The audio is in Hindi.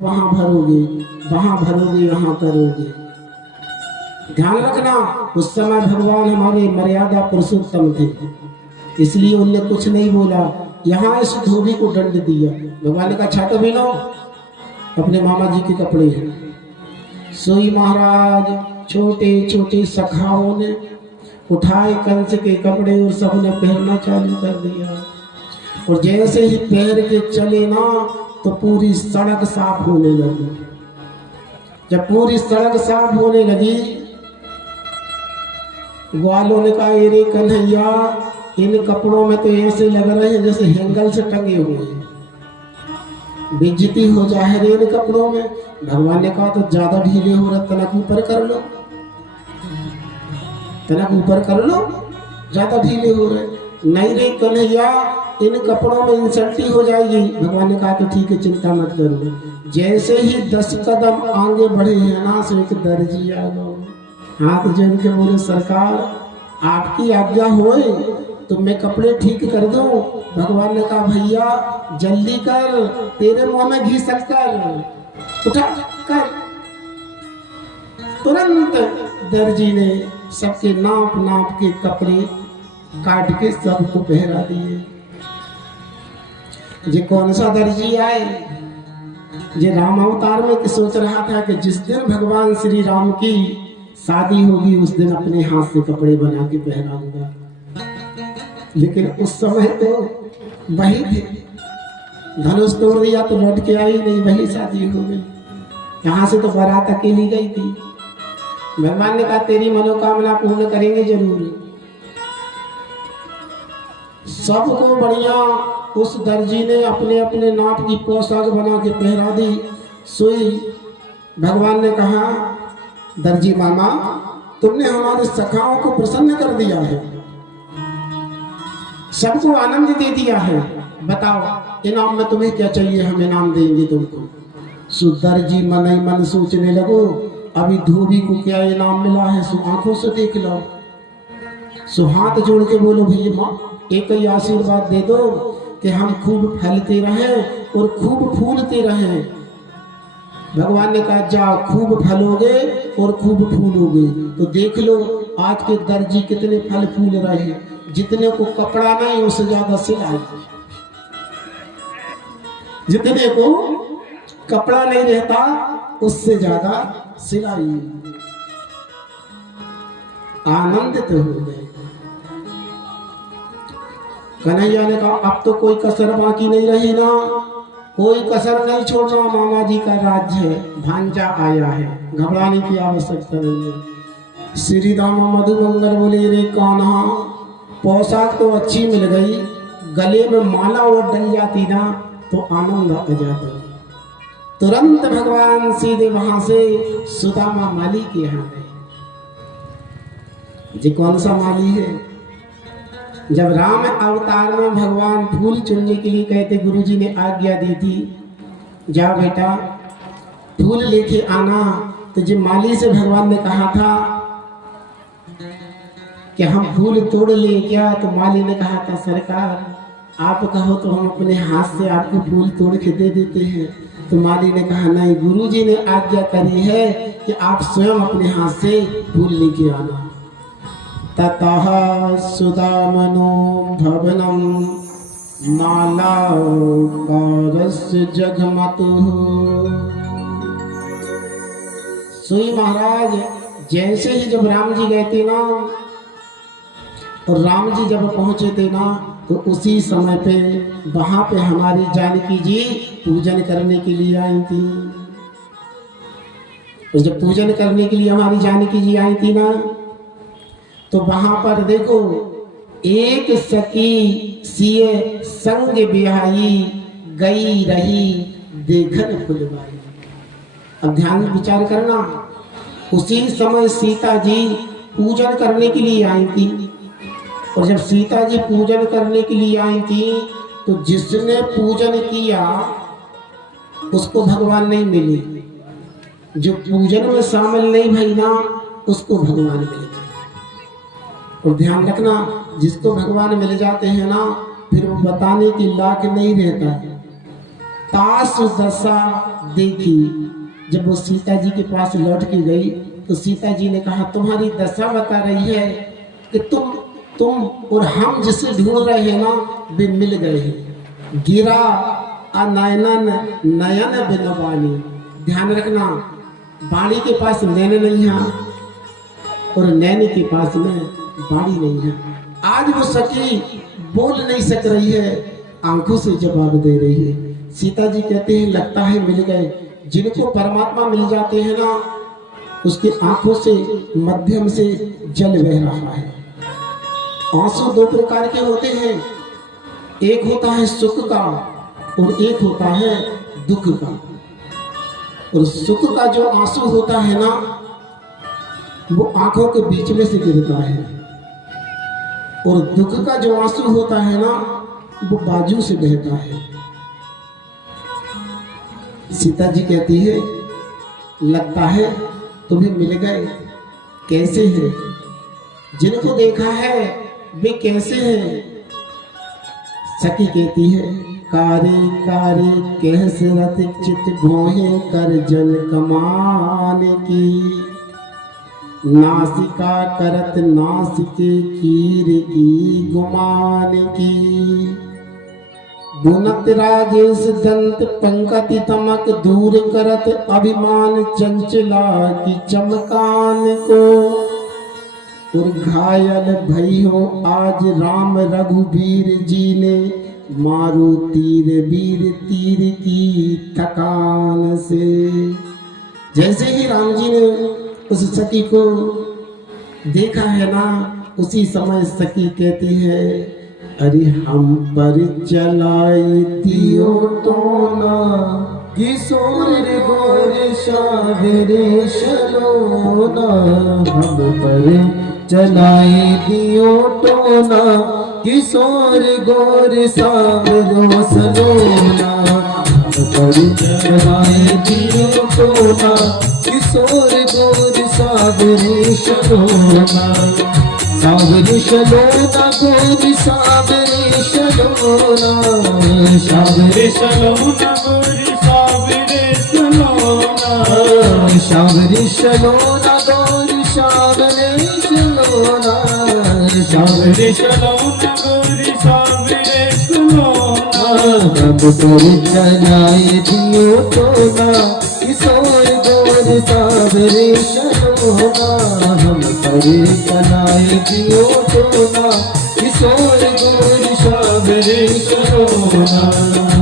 वहां भरोगे, वहां भरोगे यहाँ करोगे। ध्यान रखना, उस समय भगवान हमारे मर्यादा पुरुषोत्तम थे, इसलिए उनने कुछ नहीं बोला। यहाँ इस धोबी को दंड दिया। भगवान ने कहा छाटो बिनो, अपने मामा जी के कपड़े हैं। सोई महाराज छोटे छोटे सखाओं ने उठाए कंस के कपड़े और सबने पहनना चालू कर दिया। और जैसे ही पैर के चले ना तो पूरी सड़क साफ होने लगी। जब पूरी सड़क साफ होने लगी, ग्वालों ने कहा अरे कन्हैया, इन कपड़ों में तो ऐसे लग रहे हैं जैसे हैंगल से टंगे हुए हैं, बेइज्जती हो जाए रे इन कपड़ों में। भगवान ने कहा तो ज्यादा ढीले हो रहे, तनक ऊपर कर लो, तनक ऊपर कर लो, ज्यादा ढीले हो रहे। नहीं रे कन्हैया, इन कपड़ों में इंसल्टी हो जाएगी। भगवान ने कहा तो ठीक है, चिंता मत करो। जैसे ही 10 कदम आगे बढ़े हैं ना, से एक दर्जी आ गए, हाथ जोड़ के बोले सरकार आपकी आज्ञा होए तो मैं कपड़े ठीक कर दूं। भगवान ने कहा भैया जल्दी कर, तेरे मुंह में घी शक्कर, उठा कर। तुरंत दर्जी ने सबके नाप नाप के कपड़े काट के सबको पहरा दिए। ये कौन सा दर्जी आए? ये राम अवतार में सोच रहा था कि जिस दिन भगवान श्री राम की शादी होगी उस दिन अपने हाथ से कपड़े बना के पहनाऊंगा। लेकिन उस समय तो वही थे, धनुष तोड़ दिया तो लौट के आई नहीं, वही शादी हो गई। यहाँ से तो बारात अकेली गई थी। भगवान ने कहा तेरी मनोकामना पूर्ण करेंगे जरूर। सबको बढ़िया उस दर्जी ने अपने अपने नाप की पोशाक बना के पहरा दी। सोई भगवान ने कहा दर्जी मामा, तुमने हमारे सखाओं को प्रसन्न कर दिया है, सबको आनंद दे दिया है। बताओ इनाम में तुम्हें क्या चाहिए, हम इनाम देंगे तुमको। सो दर्जी मन ही मन सोचने लगो, अभी धोबी को क्या इनाम मिला है, सो आंखों से देख लो। सो हाथ जोड़ के बोलो भैया माँ एक ही आशीर्वाद दे दो कि हम खूब फैलते रहें और खूब फूलते रहें। भगवान ने कहा जाओ खूब फलोगे और खूब फूलोगे। तो देख लो आज के दर्जी कितने फल फूल रहे हैं। जितने को कपड़ा नहीं उससे ज्यादा सिलाई, जितने को कपड़ा नहीं रहता उससे ज्यादा सिलाई। आनंदित हो गए। कन्हैया ने कहा अब तो कोई कसर बाकी नहीं रही ना, कोई कसर नहीं छोड़ना, मामा जी का राज्य है, भांजा आया है, घबराने की आवश्यकता नहीं है। श्री दामा मधुमंगल बोले रे कान्हा, पोशाक तो अच्छी मिल गई, गले में माला और डल जाती ना तो आनंद आ जाता। तुरंत भगवान सीधे वहां से सुदामा माली के यहाँ गए। जी कौन सा माली है? जब राम अवतार में भगवान फूल चुनने के लिए कहते, गुरुजी ने आज्ञा दी थी जा बेटा फूल लेके आना, तो जब माली से भगवान ने कहा था कि हम फूल तोड़ ले क्या, तो माली ने कहा था सरकार आप कहो तो हम अपने हाथ से आपको फूल तोड़ के दे देते हैं। तो माली ने कहा नहीं, गुरुजी ने आज्ञा करी है कि आप स्वयं अपने हाथ से फूल लेके आना। ततः सुदामनो भवनम मालाकारस्य जगमतुः। सोई महाराज जैसे ही जब राम जी गए थे ना, और राम जी जब पहुंचे थे ना, तो उसी समय पे वहां पे हमारी जानकी जी पूजन करने के लिए आई थी। और जब पूजन करने के लिए हमारी जानकी जी आई थी ना, तो वहां पर देखो एक सखी सिए संग बिहाई, गई रही देखन फुलवाई। अब ध्यान विचार करना, उसी समय सीता जी पूजन करने के लिए आई थी। और जब सीता जी पूजन करने के लिए आई थी, तो जिसने पूजन किया उसको भगवान नहीं मिले, जो पूजन में शामिल नहीं भई ना उसको भगवान मिले। और ध्यान रखना, जिसको भगवान मिल जाते हैं ना, फिर वो बताने की लायक नहीं रहता। तासु दशा देखी। जब वो सीता जी के पास लौट के गई तो सीता जी ने कहा तुम्हारी दशा बता रही है कि तुम और हम जिसे ढूंढ रहे हैं ना वे मिल गए हैं। गिरा अनयनन नयन बिन बाणी। ध्यान रखना, बाणी के पास नैन नहीं है और नैन के पास में बाणी नहीं है। आज वो सखी बोल नहीं सक रही है, आंखों से जवाब दे रही है। सीता जी कहते हैं लगता है मिल गए। जिनको परमात्मा मिल जाते हैं ना उसकी आंखों से मध्यम से जल बह रहा है। आंसू दो प्रकार के होते हैं, एक होता है सुख का और एक होता है दुख का। और सुख का जो आंसू होता है ना वो आंखों के बीच में से गिरता है और दुख का जो आंसू होता है ना वो बाजू से बहता है। सीता जी कहती है लगता है तुम्हें मिल गए। कैसे है? जिनको देखा है वे कैसे हैं? सखी कहती है कारी कारी कहसरत चित भोहे कर जल कमान की। नासिका करत नासिके कीर की गुमान की। बुनत राजेश दंत पंकति तमक दूर करत अभिमान चंचला की चमकान को। और घायल भइयो आज राम रघुवीर जी ने मारो तीर वीर तीर की थकान से। जैसे ही राम जी ने उस सखी को देखा है ना उसी समय सखी कहती है अरे हम पर चलाई दियो तो ना किशोर गोर शावेरे शलोना। हम पर चलाई दियो तो ना किशोर गोर सावरो सलोना। हम पर चलाई दियो तो ना किशोर गोर सावरे शलोना। सावरे शलोना गोरी सावरे शलोना। सावरे शलोना गोरी सावरे शलोना। सावरे शलोना गोरी सावरे शलोना। सावरे शलोना गोरी सावरे शलोना। अब तोर चलाए दियो तो ना किशोर गोर सावरे शलोना। हम पर चलाए दियो तो ना किशोर गोर सावरे शलोना।